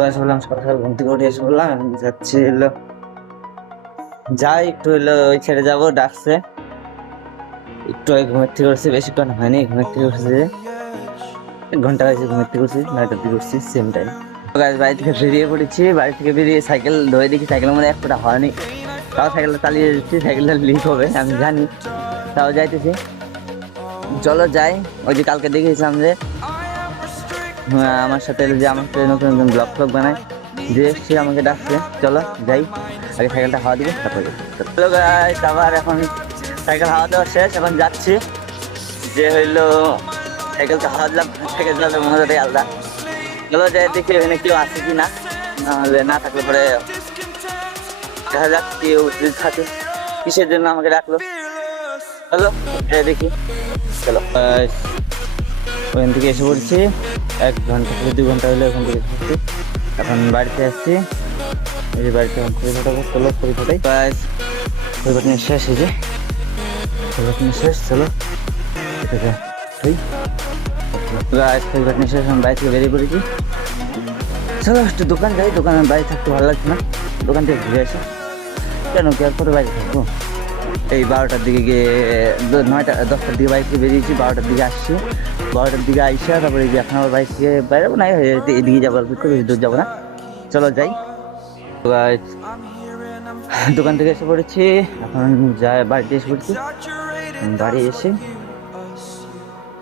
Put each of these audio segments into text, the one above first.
বললাম সকাল সকাল ঘুম থেকে উঠে এসে বললাম যাচ্ছি যাই একটু ওই ছেড়ে যাবো ডাকছে একটু ঘুমের থেকে উঠছি, বেশিক্ষণ হয়নি ঘুমের থেকে উঠেছে, 1 ঘন্টা হয়েছে ঘুমের থেকে উঠছি, 9টার দিকে উঠছি সেম টাইম। বাড়ি থেকে বেরিয়ে পড়েছি, বাড়ি থেকে বেরিয়ে সাইকেল ধরে দেখি সাইকেলের মধ্যে 1 ফোঁটা হয়নি, তাও সাইকেলটা চালিয়ে যাচ্ছি, সাইকেলটা লিক হবে আমি জানি, তাও যাইতেছি। চলো যাই, ওই যে কালকে দেখেছিলাম যে আমার সাথে নতুন নতুন ব্লগ বানায় যে এসছে, আমাকে ডাকছে চলো যাই, আগে সাইকেলটা হাওয়া দিব তারপরে চলো গাইস। আবার এখন সাইকেল হাওয়া দেওয়া শেষ, এখন যাচ্ছি যে হইলো সাইকেলটা হাওয়া দিলাম, সাইকেল চালানোর মজাটাই আলাদা। চলো যাই দেখি এখানে কেউ আছে কি না, নাহলে না থাকলে পরে দেখা যাক কেউ যদি থাকে কিসের জন্য আমাকে ডাকলো। চলো যাই দেখি, চলো ওখান থেকে এসে পড়ছি, 1 ঘন্টা থেকে 2 ঘন্টা হলে ওখান থেকে এসেছি, এখন বাড়িতে আসছি। এই যে বাড়িতে খড়ি ফাটাবো, চলো খড়ি ফাটাই, খড়ি ফাটানো শেষ, এই যে খড়ি ফাটানো শেষ, চলো খড়ি ফাটানো শেষ, আমি বাড়ি থেকে বেরিয়ে পড়েছি। চলো একটু দোকান যাই, দোকানে বাড়ি থাকতে ভালো লাগছে না, দোকান থেকে ঘুরে আসি। কেন কি আর পরে বাড়ি থাকবো, এই 12টার দিকে গিয়ে 10টার দিকে বাড়ি থেকে বেরিয়েছি, 12টার দিকে আসছি, 12টার দিকে আইসা তারপরে এই যে এখন আবার বাড়ি থেকে বাইরে না এদিকে যাবো, বেশি দূর যাবো না, চলো যাই। দোকান থেকে এসে পড়েছি, এখন বাড়িতে এসে পড়েছি, বাড়ি এসে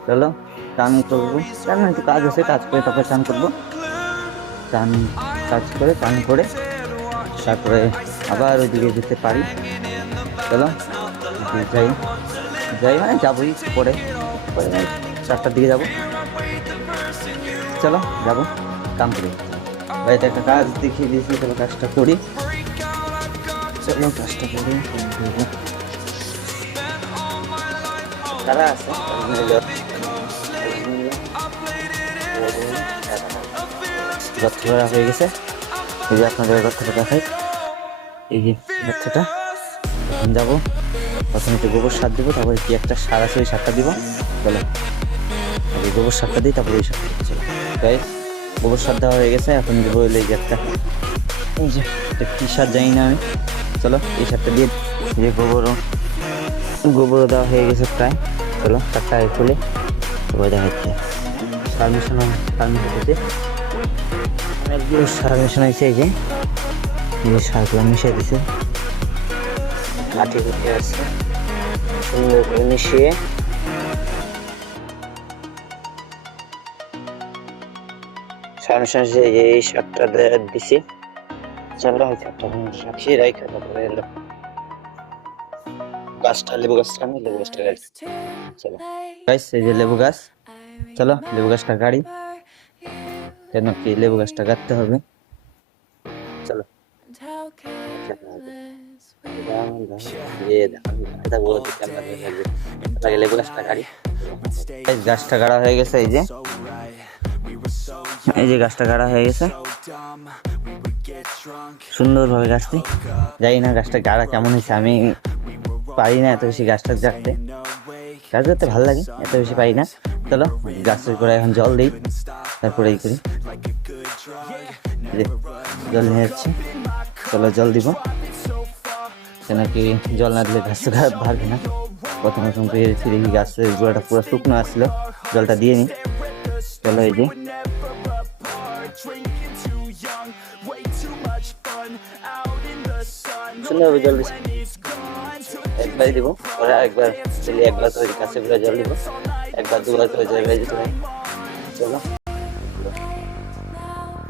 চলো চান করবো, চান একটু কাজ আছে, কাজ করে তারপরে চান করবো, কাজ করে চান করে তারপরে আবার ওইদিকে যেতে পারি। চলো যাই মানে যাবোই পরে 4টার দিকে যাবো, চলো যাবো কাম করি। বাড়িতে একটা কাজ দেখিয়ে দিয়েছি, চলো কাজটা করি, চলো কাজটা করি। তারা আছে বাচ্চারা হয়ে গেছে, এই যে আপনাদের বাচ্চাটা দেখাই, এই যে বাচ্চাটা এখন যাবো, প্রথমে একটু গোবর সার দেবো, তারপরে কি একটা সার আছে ওই সারটা দিব, চলো আগে গোবর সারটা দিই তারপরে ওই সারটা দিব। চলো তাই গোবর সার দেওয়া হয়ে গেছে, এখন দেবো এই যে এই যে কি সার জানি না আমি, চলো এই সারটা দিয়ে, যে গোবরও দেওয়া হয়ে গেছে প্রায়, চলো সারটা খুলে সবাই দেখাচ্ছে। সার মিশানো হচ্ছে, অনেকগুলো সার মিশানো হয়েছে, এই যে সারগুলো মিশিয়ে দিছে, কাঠি কুঠি আছে, সুন্দর করে মিশিয়ে সার মিশানো এই সারটা দিছি। চলো ওই সারটা রাখি, রাখা তারপরে এলো গাছটা, লেবু গাছটা, আমি লেবু গাছটা গাড়ি, চলো গাছ, এই যে লেবু গাছ, চলো লেবু গাছটা গাড়ি, কেন কি লেবু গাছটা কাটতে হবে, চলো লেবু গাছটা গাড়ি, গাছটা গাড়া হয়ে গেছে, এই যে গাছটা গাড়া হয়ে গেছে সুন্দরভাবে, গাছটি জানি না গাছটা গাড়া কেমন হয়েছে, আমি পারি না এত বেশি গাছটা জাগতে, গাছ করতে ভালো লাগে, এত বেশি পারি না। চলো গাছের করে এখন জল দিই, তারপরে এই করি, জল নিয়ে যাচ্ছি, চলো জল দিব, কেন কি জল না দিলে গাছ ভারবে না। প্রথম পেয়েছি দেখি গাছের গোড়াটা পুরো শুকনো আসছিল, জলটা দিয়ে নিই, চলো এই যে সুন্দরভাবে জল দিচ্ছি, একবারই দিব, পরে একবার তো গাছে পুরো জল দিব, 1-2 বার করে জল দিতে হয়। চলো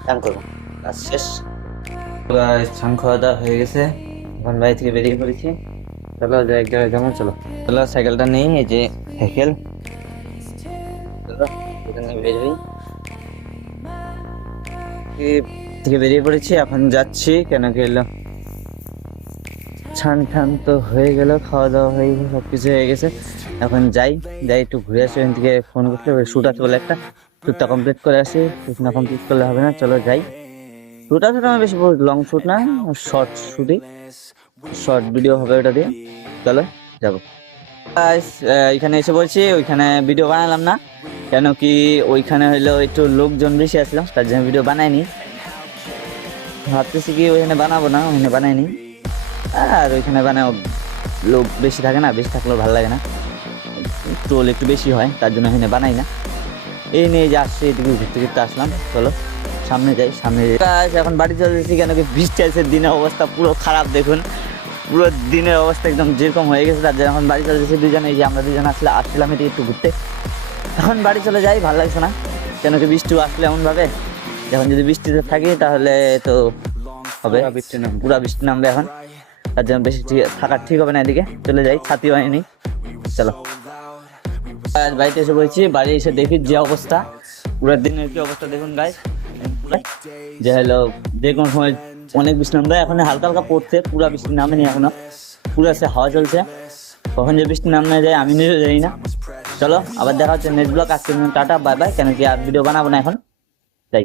চান করবো, কাজ শেষ, চান খাওয়া দাওয়া হয়ে গেছে, এখন বাড়ি থেকে বেরিয়ে পড়েছি, চলো এক জায়গায় যাবো, চলো সাইকেলটা নেই, এই যে সাইকেল, চলো এখানে বেরোই, থেকে বেরিয়ে পড়েছি, এখন যাচ্ছি, কেন কি এলো ছান তো হয়ে গেল, খাওয়া দাওয়া হয়ে গেছে, সবকিছু হয়ে গেছে, এখন যাই একটু ঘুরে আসি, ওখান থেকে ফোন করতে শ্যুট আছে বলে একটা, শ্যুটটা কমপ্লিট করে আসি, শ্যুট না কমপ্লিট করলে হবে না, চলো যাই। শ্যুট আছে আমার বেশি লং শ্যুট না, শর্ট ভিডিও হবে ওটা দিয়ে, চলো যাবো। এখানে এসে বলছি, ওইখানে ভিডিও বানালাম না, কেন কি ওইখানে হইলো একটু লোকজন বেশি আসলো, তার জন্য ভিডিও বানাইনি, ভাবতেছি কি ওইখানে বানাবো না, ওইখানে বানাইনি। আর ওইখানে বানাও লোক বেশি থাকে না, বেশি থাকলেও ভালো লাগে না, টোল একটু বেশি হয়, তার জন্য ওইখানে বানাই না। এই নিয়ে যে আসছে এদিকে ঘুরতে ঘুরতে আসলাম, চলো সামনে যাই। সামনে এখন বাড়ি চলে যাচ্ছি, কেন কি বৃষ্টি আছে, দিনের অবস্থা পুরো খারাপ দেখুন, পুরো দিনের অবস্থা একদম যেরকম হয়ে গেছে, তার জন্য এখন বাড়ি চলে যাচ্ছি দুজনে। এই যে আমরা দুজন আসলাম এদিকে একটু ঘুরতে, এখন বাড়ি চলে যাই, ভালো লাগছে না, কেন কি বৃষ্টি আসলে এমনভাবে, যখন যদি বৃষ্টিতে থাকি তাহলে তো হবে পুরা বৃষ্টি নামবে এখন, তার জন্য বেশি থাকা ঠিক হবে না, এদিকে চলে যাই, ছাতি হয়নি, চলো। আর বাড়িতে এসে বলছি, বাড়ি এসে দেখি যে অবস্থা, পুরো দিনের কি অবস্থা দেখুন গাইস, যে হলো যে কোনো সময় অনেক বৃষ্টি নামবে, এখন হালকা হালকা পড়ছে, পুরা বৃষ্টি নামেনি এখনো, পুরো সে হাওয়া চলছে, কখন যে বৃষ্টি নামে যায় আমি নিজেও জানি না। চলো আবার দেখা হচ্ছে নেক্সট ব্লগ, আজকে টাটা বাই বাই, কেন কি আর ভিডিও বানাবো না এখন, তাই।